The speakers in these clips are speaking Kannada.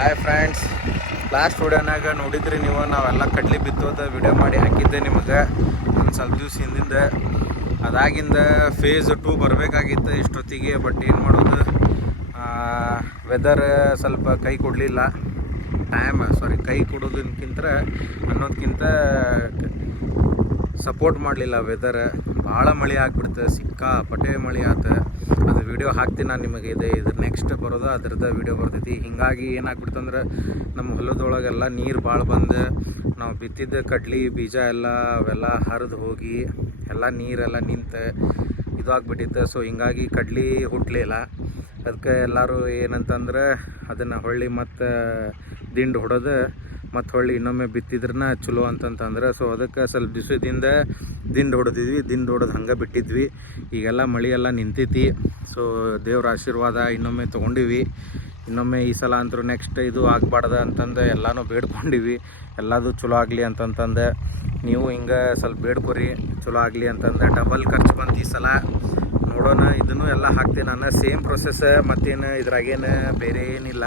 ಹಾಯ್ ಫ್ರೆಂಡ್ಸ್, ಲಾಸ್ಟ್ ವಿಡಿಯೋನಾಗ ನೋಡಿದ್ರಿ ನೀವು. ನಾವೆಲ್ಲ ಕಡ್ಲಿ ಬಿತ್ತೋದು ವಿಡಿಯೋ ಮಾಡಿ ಹಾಕಿದ್ದೆ ನಿಮಗೆ ಒಂದು ಸ್ವಲ್ಪ ದಿವ್ಸ ಹಿಂದಿಂದ. ಅದಾಗಿಂದ ಫೇಸ್ 2 ಬರಬೇಕಾಗಿತ್ತು ಇಷ್ಟೊತ್ತಿಗೆ. ಬಟ್ ಏನು ಮಾಡೋದು, ವೆದರ್ ಸ್ವಲ್ಪ ಕೈ ಕೊಡಲಿಲ್ಲ. ಕೈ ಕೊಡೋದಕ್ಕಿಂತ ಅನ್ನೋದಕ್ಕಿಂತ ಸಪೋರ್ಟ್ ಮಾಡಲಿಲ್ಲ ವೆದರ್. ಭಾಳ ಮಳೆ ಆಗ್ಬಿಡ್ತು, ಸಿಕ್ಕಾಪಟ್ಟೆ ಮಳೆ ಆಯ್ತು. ಅದು ವಿಡಿಯೋ ಹಾಕ್ತೀನಿ ನಾನು ನಿಮಗೆ. ಇದ್ರ ನೆಕ್ಸ್ಟ್ ಬರೋದು ಅದ್ರದ್ದು ವಿಡಿಯೋ ಬರ್ತೈತಿ. ಹೀಗಾಗಿ ಏನಾಗ್ಬಿಡ್ತಂದ್ರೆ ನಮ್ಮ ಹೊಲದೊಳಗೆಲ್ಲ ನೀರು ಭಾಳ ಬಂದು ನಾವು ಬಿತ್ತಿದ್ದ ಕಡ್ಲಿ ಬೀಜ ಎಲ್ಲ ಅವೆಲ್ಲ ಹರಿದು ಹೋಗಿ ಎಲ್ಲ ನೀರೆಲ್ಲ ನಿಂತು ಇದು ಆಗ್ಬಿಟ್ಟಿತ್ತು. ಸೊ ಹಿಂಗಾಗಿ ಕಡ್ಲಿ ಹುಟ್ಟಲಿಲ್ಲ. ಅದಕ್ಕೆ ಎಲ್ಲರೂ ಏನಂತಂದ್ರೆ ಅದನ್ನು ಹೊಳ್ಳಿ ಮತ್ತು ದಿಂಡು ಹೊಡೆದು ಮತ್ತು ಹೊಳ್ಳಿ ಇನ್ನೊಮ್ಮೆ ಬಿತ್ತಿದ್ರನ್ನ ಚಲೋ ಅಂತಂತಂದ್ರೆ. ಸೊ ಅದಕ್ಕೆ ಸ್ವಲ್ಪ ದಿವಸದಿಂದ ದಿಂಡು ಹೊಡೆದು ಹಂಗೆ ಬಿಟ್ಟಿದ್ವಿ. ಈಗೆಲ್ಲ ಮಳೆಯೆಲ್ಲ ನಿಂತೈತಿ. ಸೊ ದೇವ್ರ ಆಶೀರ್ವಾದ ಇನ್ನೊಮ್ಮೆ ತೊಗೊಂಡಿವಿ. ಇನ್ನೊಮ್ಮೆ ಈ ಸಲ ಅಂತೂ ನೆಕ್ಸ್ಟ್ ಇದು ಆಗಬಾರ್ದು ಅಂತಂದು ಎಲ್ಲನೂ ಬೇಡ್ಕೊಂಡಿವಿ. ಎಲ್ಲದು ಚಲೋ ಆಗಲಿ ಅಂತಂತಂದು ನೀವು ಹಿಂಗೆ ಸ್ವಲ್ಪ ಬೇಡ್ಕೊರಿ, ಚಲೋ ಆಗಲಿ ಅಂತಂದು. ಡಬಲ್ ಖರ್ಚು ಬಂತು ಈ ಸಲ. ನೋಡೋಣ, ಇದನ್ನು ಎಲ್ಲ ಹಾಕ್ತೀನಿ ನಾನು. ಸೇಮ್ ಪ್ರೊಸೆಸ್, ಮತ್ತೇನು ಇದ್ರಾಗೇನು ಬೇರೆ ಏನಿಲ್ಲ.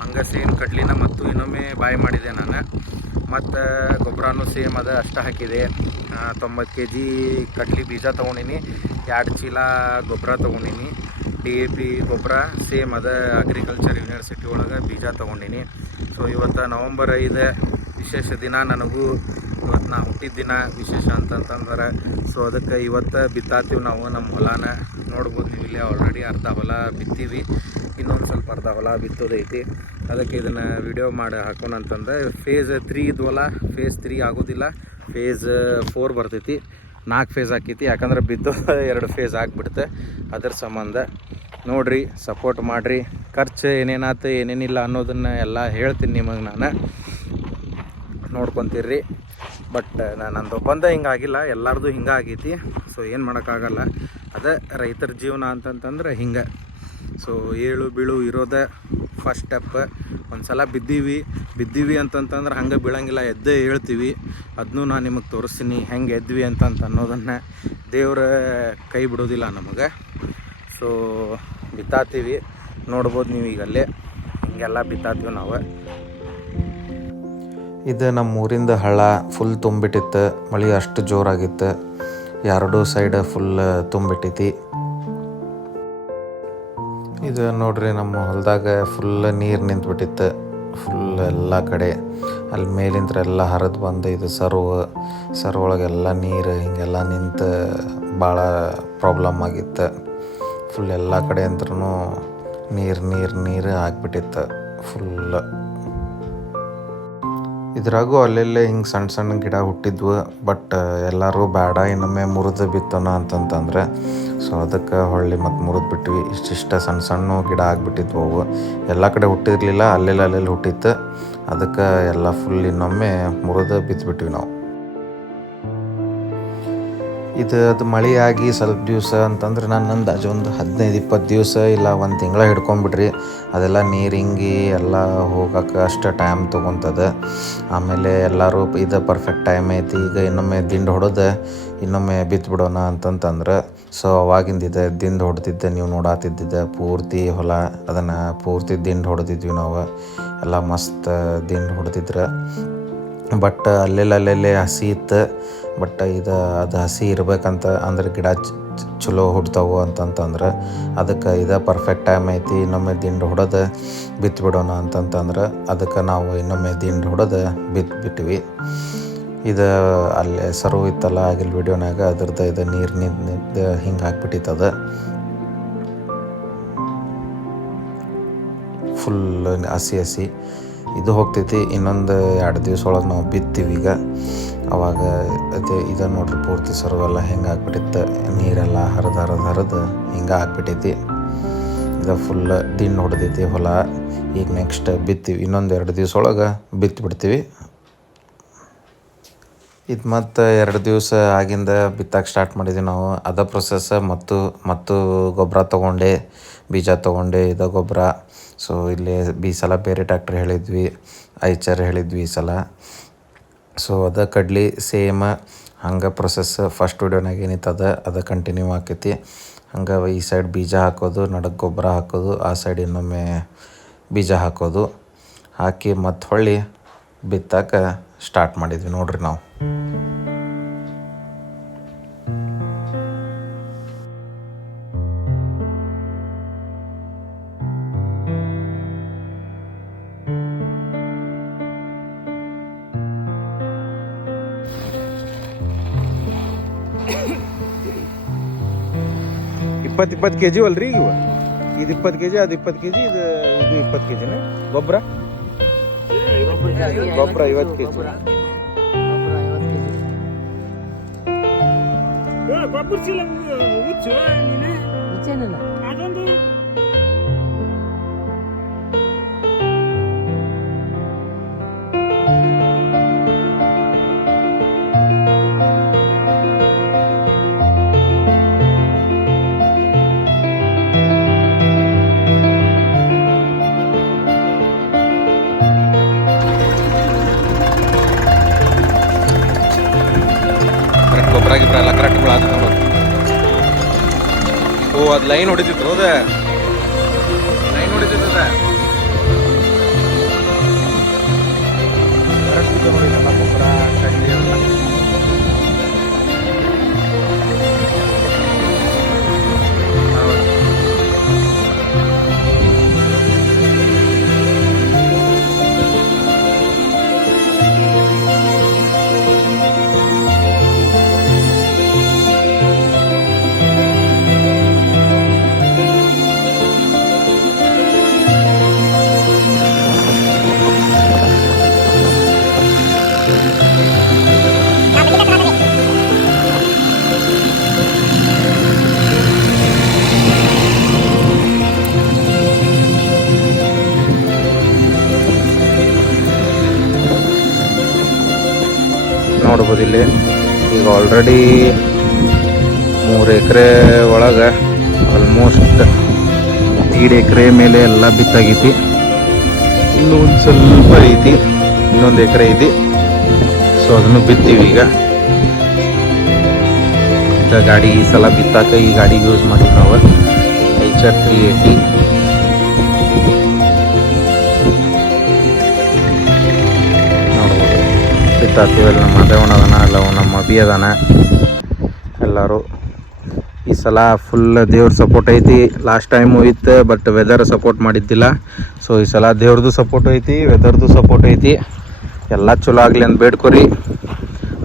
ಹಂಗೆ ಸೇಮ್ ಕಡ್ಲಿನ ಮತ್ತು ಇನ್ನೊಮ್ಮೆ ಬಾಯ್ ಮಾಡಿದೆ ನಾನು. ಮತ್ತು ಗೊಬ್ಬರನೂ ಸೇಮ್ ಅದು ಅಷ್ಟು ಹಾಕಿದೆ. 90 kg ಕಡ್ಲಿ ಬೀಜ ತೊಗೊಂಡಿನಿ, 2 ಚೀಲ ಗೊಬ್ಬರ ತೊಗೊಂಡಿನಿ. DAP ಗೊಬ್ಬರ ಸೇಮ್ ಅದು ಅಗ್ರಿಕಲ್ಚರ್ ಯೂನಿವರ್ಸಿಟಿ ಒಳಗೆ ಬೀಜ ತೊಗೊಂಡಿನಿ. ಸೊ ಇವತ್ತು ನವಂಬರ್ 5 ವಿಶೇಷ ದಿನ. ನನಗೂ ಇವತ್ತು ನಾ ಹುಟ್ಟಿದ ದಿನ ವಿಶೇಷ ಅಂತಂತಂದ್ರೆ. ಸೊ ಅದಕ್ಕೆ ಇವತ್ತು ಬಿತ್ತಾತೀವಿ ನಾವು ನಮ್ಮ ಹೊಲನ. ನೋಡ್ಬೋದು ನೀವು ಇಲ್ಲಿ ಆಲ್ರೆಡಿ ಅರ್ಧ ಹೊಲ ಬಿತ್ತೀವಿ, ಇನ್ನೊಂದು ಸ್ವಲ್ಪ ಅರ್ಧ ಹೊಲ ಬಿತ್ತೋದೈತಿ. ಅದಕ್ಕೆ ಇದನ್ನು ವಿಡಿಯೋ ಮಾಡಿ ಹಾಕೋಣ ಅಂತಂದ್ರೆ. ಫೇಸ್ 3 ಇದ್ವಲ್ಲ, ಫೇಸ್ 3 ಆಗೋದಿಲ್ಲ, ಫೇಸ್ 4 ಬರ್ತೈತಿ. 4 ಫೇಸ್ ಹಾಕೈತಿ, ಯಾಕಂದ್ರೆ ಬಿತ್ತೋ 2 ಫೇಸ್ ಆಗಿಬಿಡುತ್ತೆ. ಅದ್ರ ಸಂಬಂಧ ನೋಡಿರಿ, ಸಪೋರ್ಟ್ ಮಾಡಿರಿ. ಖರ್ಚು ಏನೇನಾಯ್ತು ಏನೇನಿಲ್ಲ ಅನ್ನೋದನ್ನು ಎಲ್ಲ ಹೇಳ್ತೀನಿ ನಿಮಗೆ ನಾನು, ನೋಡ್ಕೊತೀರಿ. ಬಟ್ ನಂದು ಒಬ್ಬಂದ ಹಿಂಗಾಗಿಲ್ಲ, ಎಲ್ಲರದು ಹಿಂಗೆ ಆಗೈತಿ. ಸೊ ಏನು ಮಾಡೋಕ್ಕಾಗಲ್ಲ, ಅದೇ ರೈತರ ಜೀವನ ಅಂತಂತಂದ್ರೆ ಹಿಂಗೆ. ಸೊ ಏಳು ಬೀಳು ಇರೋದೇ ಫಸ್ಟ್ ಸ್ಟೆಪ್. ಒಂದು ಸಲ ಬಿದ್ದೀವಿ ಅಂತಂತಂದ್ರೆ ಹಂಗೆ ಬೀಳಂಗಿಲ್ಲ, ಎದ್ದೇ ಹೇಳ್ತೀವಿ. ಅದನ್ನೂ ನಾನು ನಿಮಗೆ ತೋರಿಸ್ತೀನಿ ಹೆಂಗೆ ಎದ್ವಿ ಅಂತ ಅನ್ನೋದನ್ನು. ದೇವ್ರ ಕೈ ಬಿಡೋದಿಲ್ಲ ನಮಗೆ. ಸೊ ಬಿತ್ತಾತೀವಿ, ನೋಡ್ಬೋದು ನೀವು ಈಗಲ್ಲೇ ಹಿಂಗೆಲ್ಲ ಬಿತ್ತಾತೀವಿ ನಾವು. ಇದು ನಮ್ಮ ಊರಿಂದ ಹಳ್ಳ ಫುಲ್ ತುಂಬಿಟ್ಟಿತ್ತು. ಮಳೆ ಅಷ್ಟು ಜೋರಾಗಿತ್ತು, 2 ಸೈಡ್ ಫುಲ್ ತುಂಬಿಟ್ಟೈತಿ. ಇದು ನೋಡ್ರಿ, ನಮ್ಮ ಹೊಲದಾಗ ಫುಲ್ ನೀರು ನಿಂತ್ಬಿಟ್ಟಿತ್ತು. ಫುಲ್ ಎಲ್ಲ ಕಡೆ ಅಲ್ಲಿ ಮೇಲಿಂತ್ರ ಎಲ್ಲ ಹರಿದು ಬಂದು ಇದು ಸರ್ ಒಳಗೆಲ್ಲ ನೀರು ಹಿಂಗೆಲ್ಲ ನಿಂತು ಭಾಳ ಪ್ರಾಬ್ಲಮ್ ಆಗಿತ್ತು. ಫುಲ್ ಎಲ್ಲ ಕಡೆ ಅಂದ್ರೂ ನೀರು ಆಗಿಬಿಟ್ಟಿತ್ತು ಫುಲ್. ಇದ್ರಾಗೂ ಅಲ್ಲೆಲ್ಲೇ ಹಿಂಗೆ ಸಣ್ಣ ಗಿಡ ಹುಟ್ಟಿದ್ವು. ಬಟ್ ಎಲ್ಲರೂ ಬೇಡ, ಇನ್ನೊಮ್ಮೆ ಮುರಿದು ಬಿತ್ತೋಣ ಅಂತಂತಂದ್ರೆ. ಸೊ ಅದಕ್ಕೆ ಹೊಳ್ಳಿ ಮತ್ತು ಮುರಿದು ಬಿಟ್ವಿ. ಇಷ್ಟ ಸಣ್ಣ ಗಿಡ ಆಗಿಬಿಟ್ಟಿದ್ವು ಅವು. ಎಲ್ಲ ಕಡೆ ಹುಟ್ಟಿರಲಿಲ್ಲ, ಅಲ್ಲೆಲ್ಲಿ ಹುಟ್ಟಿತ್ತು. ಅದಕ್ಕೆ ಎಲ್ಲ ಫುಲ್ ಇನ್ನೊಮ್ಮೆ ಮುರಿದು ಬಿತ್ತಿಬಿಟ್ವಿ ನಾವು. ಅದು ಮಳೆಯಾಗಿ ಸ್ವಲ್ಪ ದಿವಸ ಅಂತಂದ್ರೆ ನಾನು ಅಂದಾಜು ಒಂದು 15-20 ದಿವಸ ಇಲ್ಲ 1 ತಿಂಗಳ ಹಿಡ್ಕೊಂಬಿಡ್ರಿ. ಅದೆಲ್ಲ ನೀರು ಹಿಂಗಿ ಎಲ್ಲ ಹೋಗೋಕೆ ಅಷ್ಟು ಟೈಮ್ ತೊಗೊತದ. ಆಮೇಲೆ ಎಲ್ಲರೂ ಇದು ಪರ್ಫೆಕ್ಟ್ ಟೈಮ್ ಐತಿ, ಈಗ ಇನ್ನೊಮ್ಮೆ ದಿಂಡು ಹೊಡೆದು ಇನ್ನೊಮ್ಮೆ ಬಿತ್ಬಿಡೋಣ ಅಂತಂತಂದ್ರೆ. ಸೊ ಅವಾಗಿಂದ ದಿಂಡು ಹೊಡೆದಿದ್ದೆ ನೀವು ನೋಡಾತಿದ್ದಿದ್ದೆ ಪೂರ್ತಿ ಹೊಲ. ಅದನ್ನು ಪೂರ್ತಿ ದಿಂಡು ಹೊಡೆದಿದ್ವಿ ನಾವು. ಎಲ್ಲ ಮಸ್ತ್ ದಿಂಡು ಹೊಡೆದಿದ್ರೆ. ಬಟ್ ಅಲ್ಲೆಲ್ಲೇ ಹಸಿ ಇತ್ತು. ಬಟ್ ಅದು ಹಸಿ ಇರ್ಬೇಕಂತ ಅಂದ್ರೆ ಗಿಡ ಚಲೋ ಹುಡ್ತಾವು ಅಂತಂತಂದ್ರೆ. ಅದಕ್ಕೆ ಪರ್ಫೆಕ್ಟ್ ಟೈಮ್ ಐತಿ, ಇನ್ನೊಮ್ಮೆ ದಿಂಡು ಹೊಡೆದು ಬಿತ್ಬಿಡೋಣ ಅಂತಂತಂದ್ರೆ. ಅದಕ್ಕೆ ನಾವು ಇನ್ನೊಮ್ಮೆ ದಿಂಡು ಹೊಡೆದು ಬಿಟ್ಬಿಟ್ವಿ. ಅಲ್ಲೇ ಸರು ಇತ್ತಲ್ಲ ಆಗಿಲ್ಲ ವಿಡಿಯೋನಾಗ, ಅದ್ರದ್ದು ನೀರು ನಿಂತು ಹಿಂಗೆ ಹಾಕ್ಬಿಟ್ಟಿತ್ತದ ಫುಲ್ ಹಸಿ. ಇದು ಹೋಗ್ತೈತಿ. ಇನ್ನೊಂದು 2 ದಿವಸ ಒಳಗೆ ನಾವು ಬಿತ್ತೀವಿ. ಈಗ ಅವಾಗ ಇದನ್ನು ನೋಡ್ರಿ, ಪೂರ್ತಿ ಸರ್ವೆಲ್ಲ ಹೆಂಗೆ ಆಗ್ಬಿಟ್ಟಿತ್ತು. ನೀರೆಲ್ಲ ಹರಿದು ಹಿಂಗೆ ಆಗ್ಬಿಟ್ಟೈತಿ. ಇದು ಫುಲ್ ದಿಂಡು ಹೊಡೆದೈತಿ ಹೊಲ. ಈಗ ನೆಕ್ಸ್ಟ್ ಬಿತ್ತೀವಿ, ಇನ್ನೊಂದು 2 ದಿವಸ ಒಳಗೆ ಬಿತ್ತಿಬಿಡ್ತೀವಿ. ಇದು ಮತ್ತು 2 ದಿವಸ ಆಗಿಂದ ಬಿತ್ತಕ್ಕೆ ಸ್ಟಾರ್ಟ್ ಮಾಡಿದ್ವಿ ನಾವು. ಅದ ಪ್ರೊಸೆಸ್ ಮತ್ತು ಗೊಬ್ಬರ ತೊಗೊಂಡೆ, ಬೀಜ ತೊಗೊಂಡೆ, ಗೊಬ್ಬರ. ಸೊ ಇಲ್ಲಿ ಈ ಸಲ ಬೇರೆ ಟ್ಯಾಕ್ಟ್ರ್ ಹೇಳಿದ್ವಿ, ಐಚರ್ ಹೇಳಿದ್ವಿ ಈ ಸಲ. ಸೊ ಅದ ಕಡ್ಲಿ ಸೇಮ್ ಹಂಗೆ ಪ್ರೊಸೆಸ್ ಫಸ್ಟ್ ವಿಡಿಯೋನಾಗ ಏನಿತ್ತದ ಅದು ಕಂಟಿನ್ಯೂ ಆಕೈತಿ. ಹಂಗೆ ಈ ಸೈಡ್ ಬೀಜ ಹಾಕೋದು, ನಡಕ್ಕೆ ಗೊಬ್ಬರ ಹಾಕೋದು, ಆ ಸೈಡ್ ಇನ್ನೊಮ್ಮೆ ಬೀಜ ಹಾಕೋದು. ಹಾಕಿ ಮತ್ತು ಹೊಳ್ಳಿ ಬಿತ್ತಕ್ಕೆ ಸ್ಟಾರ್ಟ್ ಮಾಡಿದ್ವಿ ನೋಡ್ರಿ ನಾವು. ಇಪ್ಪತ್ತು ಕೆ ಜಿ ಅಲ್ರಿ ಇವು? ಇದು 20 kg, ಅದು 20 kg, ಇದು 20 kg. ಗೊಬ್ಬರ 50 kg. ಗೊಬ್ಬರ ಚೀಲ ಹುಚ್ಚು ನೀನು ಹುಚ್ಚೇನಲ್ಲ ಅದೊಂದು ಗೊಬ್ಬರ ಗಿಬ್ಬರ ಎಲ್ಲ ಕರೆಕ್ಟ್ ಬೀಳಾತ ನೋಡು. ಓ ಅದು ಲೈನ್ ಹೊಡಿತಿತ್ತು ಹೌದ? ಲೈನ್ ಹೊಡಿತಿತ್ತ ಕರೆಕ್ಟ್ ನೋಡಿ ಎಲ್ಲ ಗೊಬ್ಬರ ಕಡ್ಲಿ ಎಲ್ಲ. ನೋಡ್ಬೋದು ಇಲ್ಲಿ ಈಗ ಆಲ್ರೆಡಿ 3 ಎಕರೆ ಒಳಗೆ ಆಲ್ಮೋಸ್ಟ್ 1.5 ಎಕರೆ ಮೇಲೆ ಎಲ್ಲ ಬಿತ್ತಾಗೈತಿ. ಇನ್ನೂ ಒಂದು ಸ್ವಲ್ಪ ಐತಿ, ಇನ್ನೊಂದು ಎಕರೆ ಐತಿ. ಸೊ ಅದನ್ನು ಬಿತ್ತೀವಿ ಈಗ. ಗಾಡಿ ಈ ಸಲ ಬಿತ್ತಾಕ ಈ ಗಾಡಿ ಯೂಸ್ ಮಾಡಿವಿ ನಾವು, ಐಚರ್ 380. ಬಿತ್ತಾತೀವಲ್ಲ, ನಮ್ಮ ಅದೇವಣ ಅದಾನ, ಅಲ್ಲ ನಮ್ಮ ಅಭಿ ಅದಾನ, ಎಲ್ಲರೂ ಈ ಸಲ ಫುಲ್ ದೇವ್ರ ಸಪೋರ್ಟ್ ಐತಿ. ಲಾಸ್ಟ್ ಟೈಮು ಇತ್ತು ಬಟ್ ವೆದರ್ ಸಪೋರ್ಟ್ ಮಾಡಿದ್ದಿಲ್ಲ. ಸೊ ಈ ಸಲ ದೇವ್ರದ್ದು ಸಪೋರ್ಟ್ ಐತಿ, ವೆದರ್ದು ಸಪೋರ್ಟ್ ಐತಿ. ಎಲ್ಲ ಚಲೋ ಆಗಲಿ ಅಂತ ಬೇಡ್ಕೊರಿ.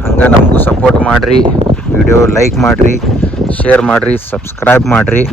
ಹಂಗೆ ನಮಗೂ ಸಪೋರ್ಟ್ ಮಾಡಿರಿ, ವಿಡಿಯೋ ಲೈಕ್ ಮಾಡಿರಿ, ಶೇರ್ ಮಾಡಿರಿ, ಸಬ್ಸ್ಕ್ರೈಬ್ ಮಾಡಿರಿ.